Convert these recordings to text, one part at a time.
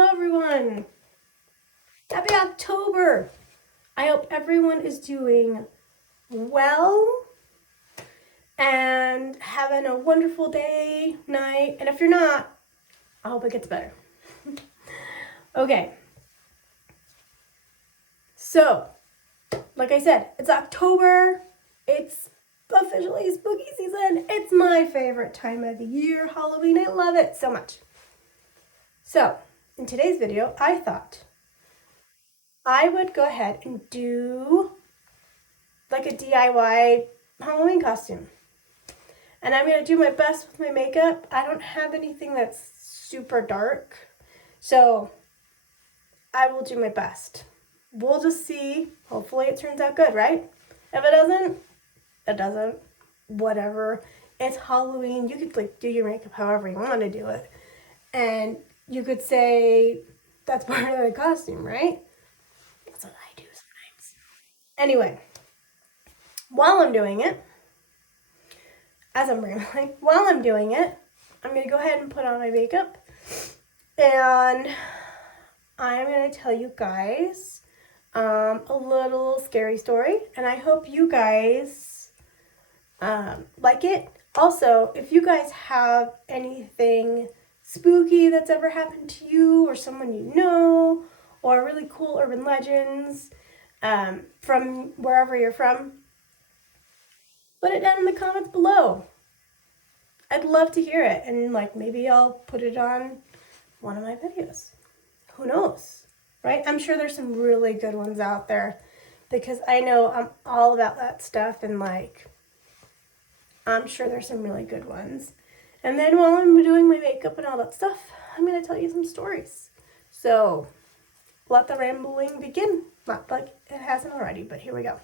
Hello everyone! Happy October! I hope everyone is doing well and having a wonderful day, night, and if you're not, I hope it gets better. Okay. So, like I said, it's October. It's officially spooky season. It's my favorite time of the year, Halloween. I love it so much. So, in today's video, I thought I would go ahead and do like a DIY Halloween costume. And I'm going to do my best with my makeup. I don't have anything that's super dark, so I will do my best. We'll just see. Hopefully it turns out good, right? If it doesn't, it doesn't. Whatever. It's Halloween. You could like do your makeup however you want to do it. And you could say that's part of the costume, right? That's what I do sometimes. Anyway, while I'm doing it, I'm going to go ahead and put on my makeup. And I'm going to tell you guys a little scary story. And I hope you guys like it. Also, if you guys have anything spooky that's ever happened to you or someone you know, or really cool urban legends from wherever you're from, put it down in the comments below. I'd love to hear it, and like maybe I'll put it on one of my videos. Who knows, right? I'm sure there's some really good ones out there because I know I'm all about that stuff, and like I'm sure there's some really good ones. And then while I'm doing my makeup and all that stuff, I'm going to tell you some stories. So let the rambling begin. Not like it hasn't already, but here we go.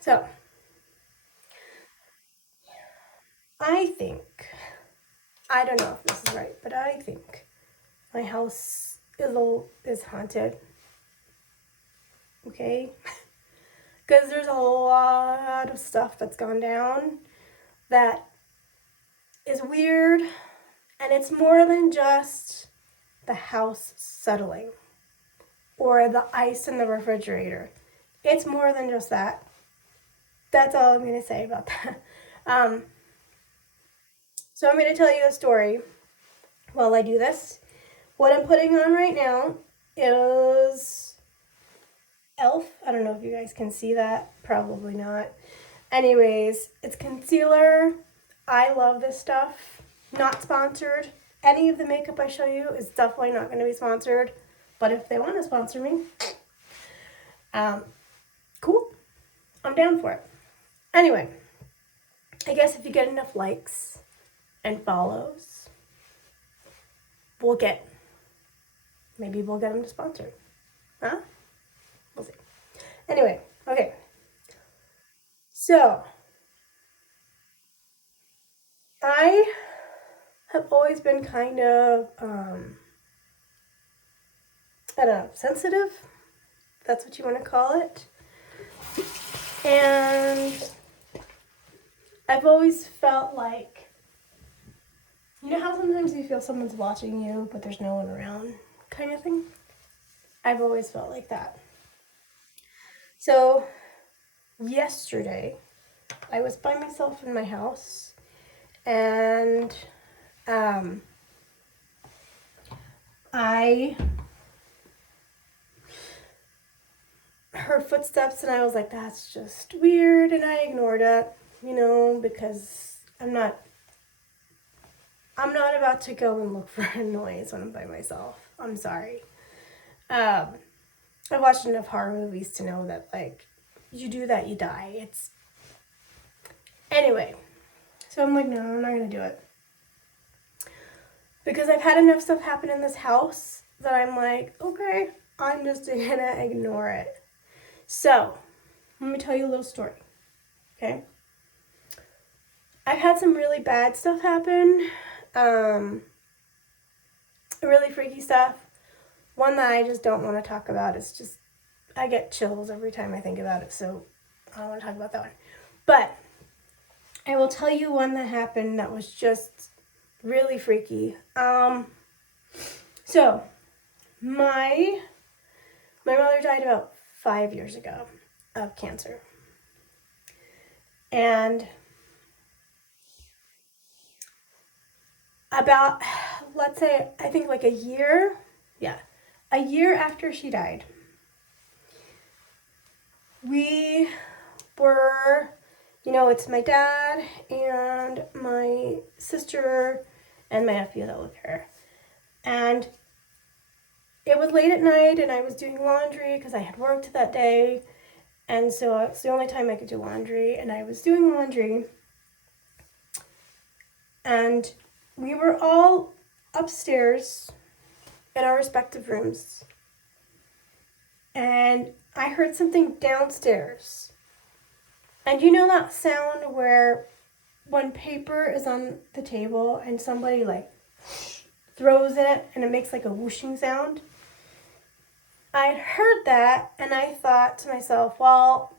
So I don't know if this is right, but I think my house is haunted. Okay? Because there's a lot of stuff that's gone down that is weird, and it's more than just the house settling or the ice in the refrigerator. It's more than just that. That's all I'm going to say about that. So I'm going to tell you a story while I do this. What I'm putting on right now is Elf. I don't know if you guys can see that. Probably not. Anyways, it's concealer. I love this stuff. Not sponsored. Any of the makeup I show you is definitely not going to be sponsored. But if they want to sponsor me, cool. I'm down for it. Anyway, I guess if you get enough likes and follows, maybe we'll get them to sponsor. Huh? We'll see. Anyway, okay. So, I have always been kind of, I don't know, sensitive. That's what you want to call it. And I've always felt like, you know how sometimes you feel someone's watching you, but there's no one around, kind of thing? I've always felt like that. So, yesterday, I was by myself in my house, and I heard footsteps, and I was like, that's just weird, and I ignored it, because I'm not about to go and look for a noise when I'm by myself. I'm sorry. I've watched enough horror movies to know that, like, you do that, you die. Anyway, so I'm like, no, I'm not going to do it. Because I've had enough stuff happen in this house that I'm like, okay, I'm just going to ignore it. So, let me tell you a little story, okay? I've had some really bad stuff happen, really freaky stuff. One that I just don't want to talk about. It's just, I get chills every time I think about it, so I don't want to talk about that one. But I will tell you one that happened that was just really freaky. So, my mother died about 5 years ago of cancer. And about, let's say, I think like a year after she died, we were, it's my dad and my sister and my nephew that live here. And it was late at night and I was doing laundry because I had worked that day. And so it's the only time I could do laundry. And I was doing laundry. And we were all upstairs in our respective rooms. And I heard something downstairs. And you know that sound where when paper is on the table and somebody like throws it and it makes like a whooshing sound? I heard that and I thought to myself, well,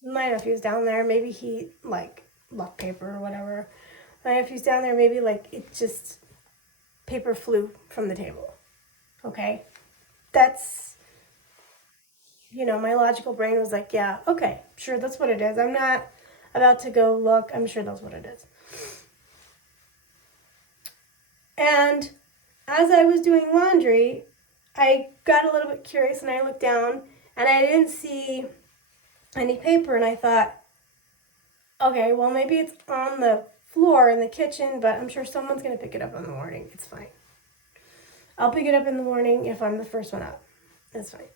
my nephew's down there. Maybe he like left paper or whatever. My nephew's down there. Maybe like it just paper flew from the table. Okay. That's, my logical brain was like, yeah, okay, sure, that's what it is. I'm not about to go look. I'm sure that's what it is. And as I was doing laundry, I got a little bit curious and I looked down and I didn't see any paper and I thought, okay, well, maybe it's on the floor in the kitchen, but I'm sure someone's going to pick it up in the morning. It's fine. I'll pick it up in the morning if I'm the first one up. That's fine.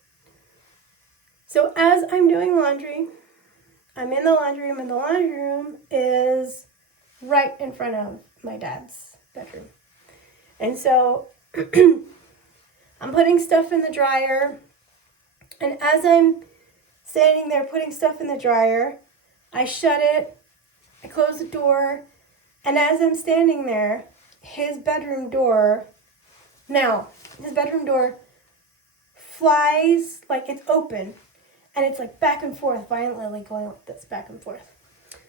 So as I'm doing laundry, I'm in the laundry room, and the laundry room is right in front of my dad's bedroom. And so I'm putting stuff in the dryer, and as I'm standing there putting stuff in the dryer, I shut it, I close the door, and as I'm standing there, his bedroom door flies, like it's open, and it's like back and forth, violently like going like this, back and forth,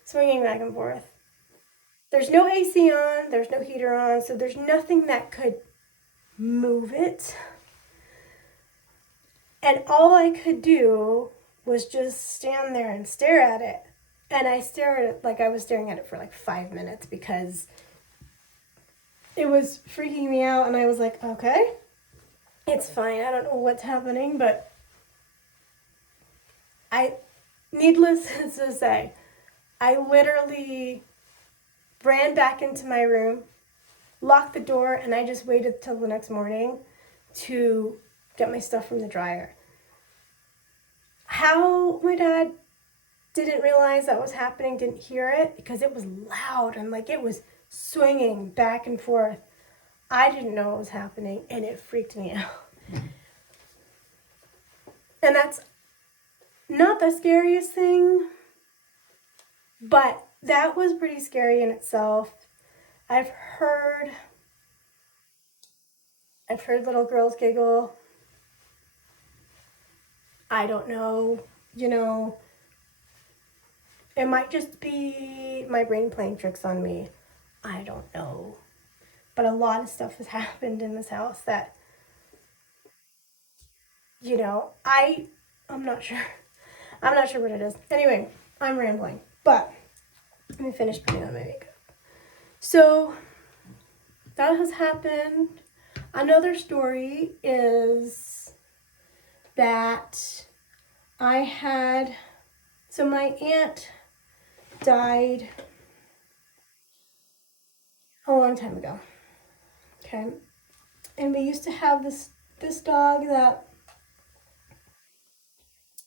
swinging back and forth. There's no AC on, there's no heater on, so there's nothing that could move it. And all I could do was just stand there and stare at it. And I stared at it like I was staring at it for like 5 minutes because it was freaking me out. And I was like, okay, it's fine. I don't know what's happening, but needless to say, I literally ran back into my room, locked the door, and I just waited till the next morning to get my stuff from the dryer. How my dad didn't realize that was happening, didn't hear it, because it was loud and like it was swinging back and forth. I didn't know what was happening, and it freaked me out. And that's not the scariest thing, but that was pretty scary in itself. I've heard little girls giggle. I don't know, it might just be my brain playing tricks on me. I don't know. But a lot of stuff has happened in this house that, I'm not sure. I'm not sure what it is. Anyway, I'm rambling. But let me finish putting on my makeup. So that has happened. Another story is that my aunt died a long time ago. Okay. And we used to have this dog that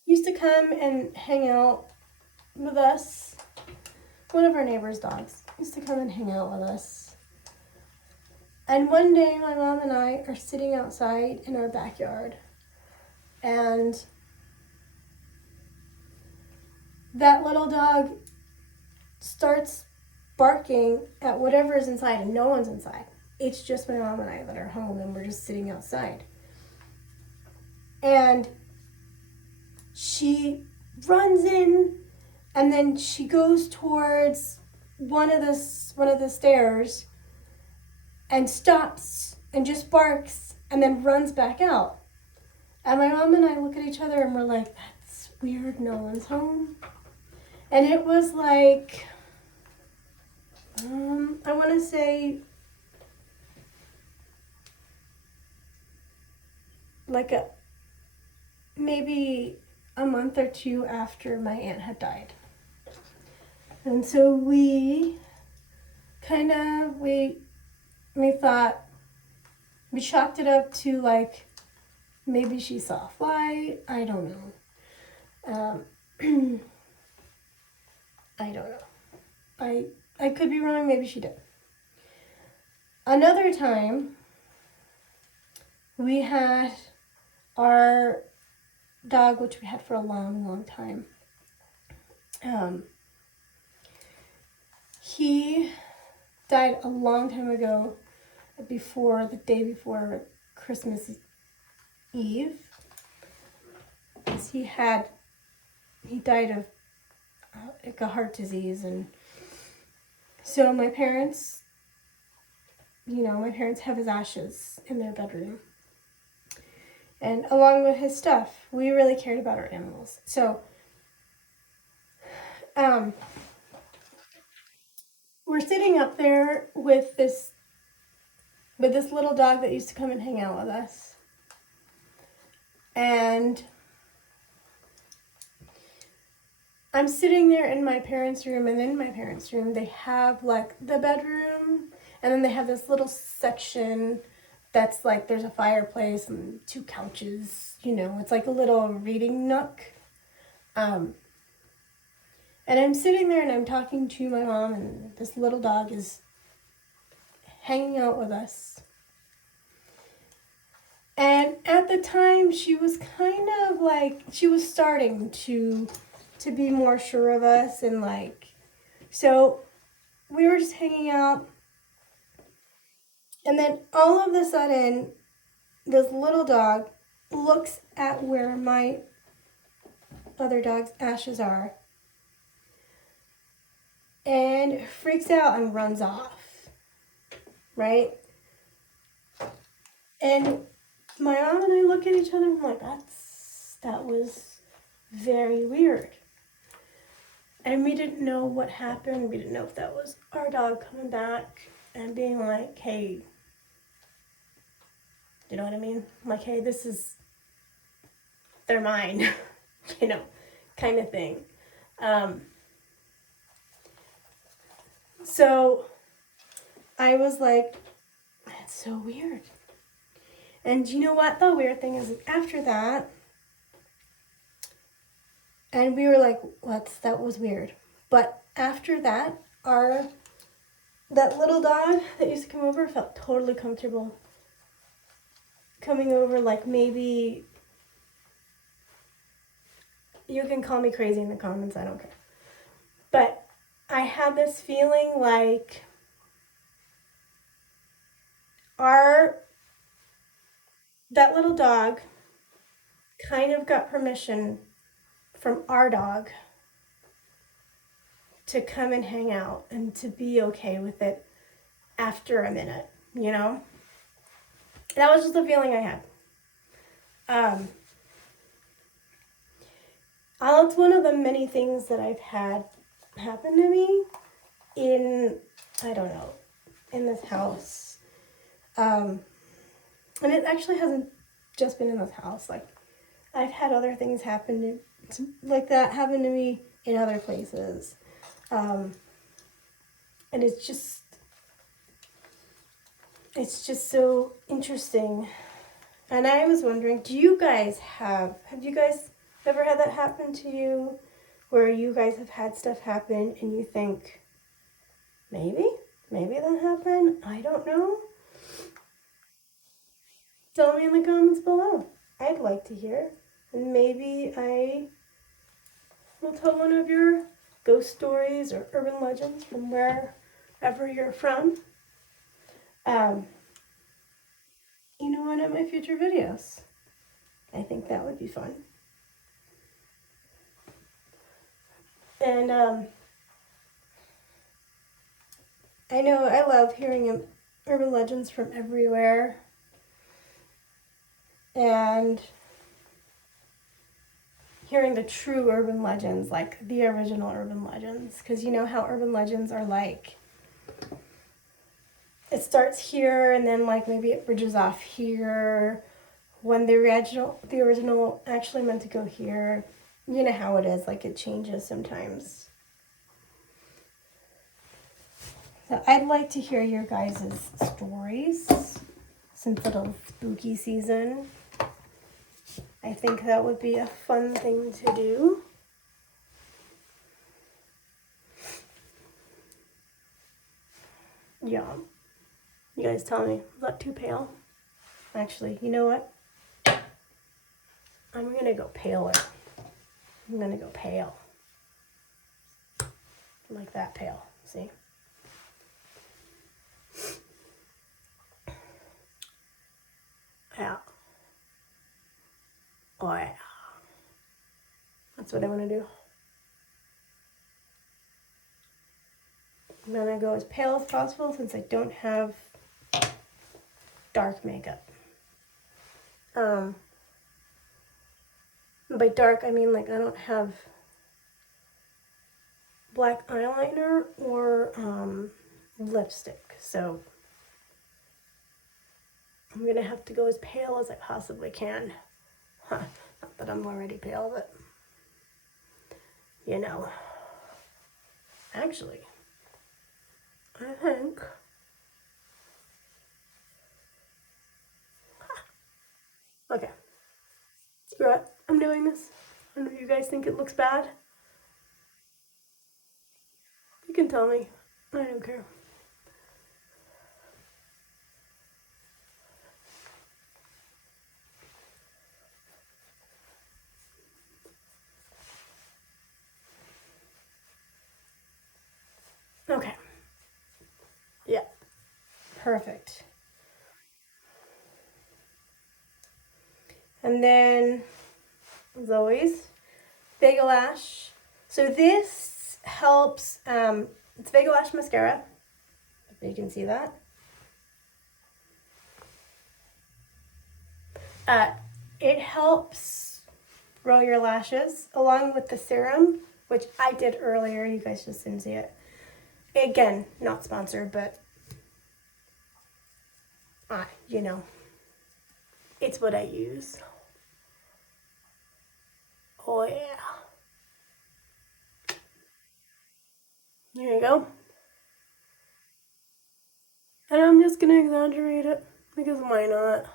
used to come and hang out with us. One of our neighbor's dogs used to come and hang out with us. And one day my mom and I are sitting outside in our backyard, and that little dog starts barking at whatever is inside, and no one's inside. It's just my mom and I that are home, and we're just sitting outside. And she runs in, and then she goes towards one of the stairs, and stops and just barks and then runs back out. And my mom and I look at each other and we're like, that's weird, no one's home. And it was like, I want to say like maybe a month or two after my aunt had died. And so we thought, we chalked it up to like, maybe she saw a fly. I don't know. I don't know. I could be wrong. Maybe she did. Another time, we had our dog, which we had for a long, long time. He died a long time ago, the day before Christmas Eve. He died of like a heart disease, and so my parents have his ashes in their bedroom. And along with his stuff, we really cared about our animals. So, we're sitting up there with this little dog that used to come and hang out with us. And I'm sitting there in my parents' room, and in my parents' room, they have like the bedroom, and then they have this little section that's like, there's a fireplace and 2 couches, it's like a little reading nook. And I'm sitting there and I'm talking to my mom, and this little dog is hanging out with us. And at the time, she was kind of like, she was starting to be more sure of us, and like, so we were just hanging out. And then all of a sudden, this little dog looks at where my other dog's ashes are and freaks out and runs off, right? And my mom and I look at each other and I'm like, that was very weird. And we didn't know what happened. We didn't know if that was our dog coming back and being like, hey, you know what I mean? Like, hey, they're mine, kind of thing. So I was like, that's so weird. And you know what? The weird thing is, after that, and we were like, that was weird. But after that, that little dog that used to come over felt totally comfortable coming over. Like, maybe, you can call me crazy in the comments, I don't care. But I had this feeling like that little dog kind of got permission from our dog to come and hang out and to be okay with it after a minute, That was just the feeling I had. It's one of the many things that I've had happen to me in this house. And it actually hasn't just been in this house. Like, I've had other things happen to me in other places. And it's just so interesting. And I was wondering, have you guys ever had that happen to you, where you guys have had stuff happen and you think, maybe that happened? I don't know. Tell me in the comments below. I'd like to hear. And maybe I will tell one of your ghost stories or urban legends from wherever you're from. In one of my future videos. I think that would be fun. And I know I love hearing urban legends from everywhere. And hearing the true urban legends, like the original urban legends. Because you know how urban legends are like, it starts here and then like maybe it bridges off here when the original actually meant to go here. You know how it is, like it changes sometimes. So I'd like to hear your guys' stories since it's spooky season. I think that would be a fun thing to do. Yeah. You guys tell me, is that too pale? Actually, you know what? I'm gonna go paler. I'm gonna go pale. Like that pale, see? Yeah. Oh yeah. That's what I wanna do. I'm gonna go as pale as possible since I don't have dark makeup. By dark, I mean like I don't have black eyeliner or lipstick, so I'm gonna have to go as pale as I possibly can. Huh. Not that I'm already pale, but you know. Actually, I think okay. Screw it. I'm doing this. I know you guys think it looks bad. You can tell me. I don't care. Okay. Yeah. Perfect. And then, as always, Vega Lash. So this helps, it's Vega Lash mascara. You can see that. It helps grow your lashes along with the serum, which I did earlier. You guys just didn't see it. Again, not sponsored, but you know, it's what I use. Oh yeah. There you go. And I'm just gonna exaggerate it because why not?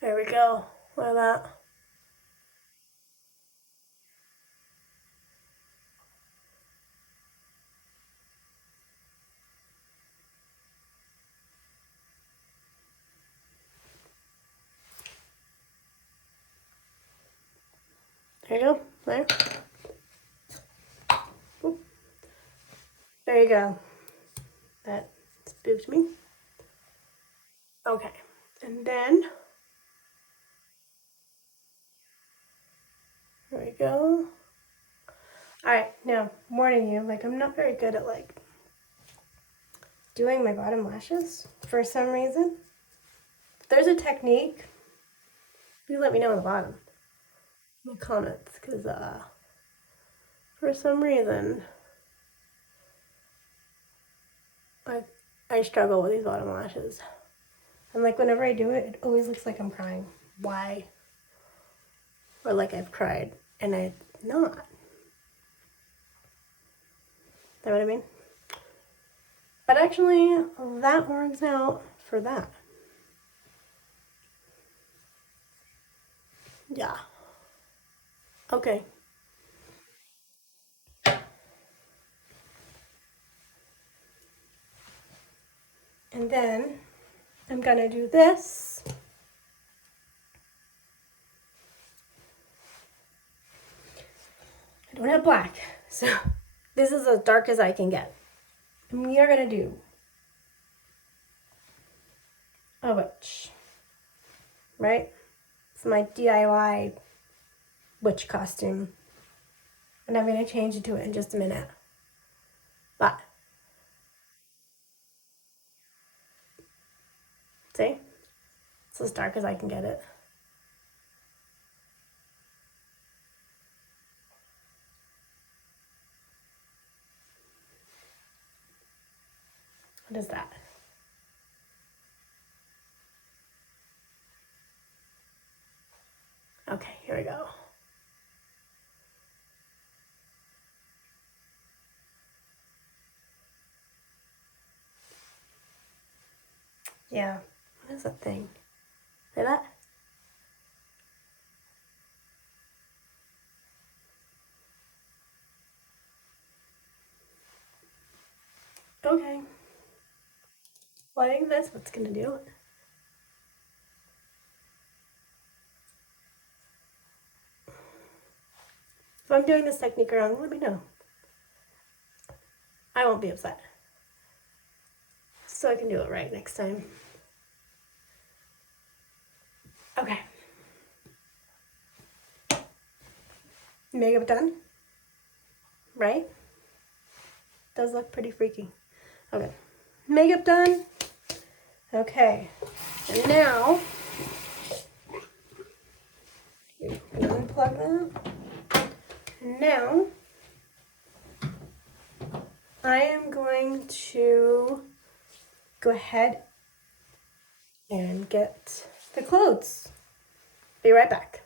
There we go. Look at that. There you go. There. Oop. There you go. That spooked me. Okay. And then, there we go. Alright, now, warning you, like, I'm not very good at, like, doing my bottom lashes for some reason. If there's a technique, you let me know in the bottom. In the comments, because, for some reason, I struggle with these bottom lashes. And, like, whenever I do it, it always looks like I'm crying. Why? Or like I've cried, and I'm not. Is that what I mean? But actually, that works out for that. Yeah. Okay. And then I'm gonna do this. I don't have black, so this is as dark as I can get. And we are gonna do a witch, right? It's my DIY witch costume. And I'm going to change into it in just a minute. But, see? It's as dark as I can get it. What is that? Okay, here we go. Yeah, what is that thing? See that? Okay. Well, I think that's what's gonna do it. If I'm doing this technique wrong, let me know. I won't be upset. So I can do it right next time. Okay. Makeup done? Right? Does look pretty freaky. Okay. Makeup done? Okay. And now, unplug that. Now, I am going to go ahead and get the clothes. Be right back.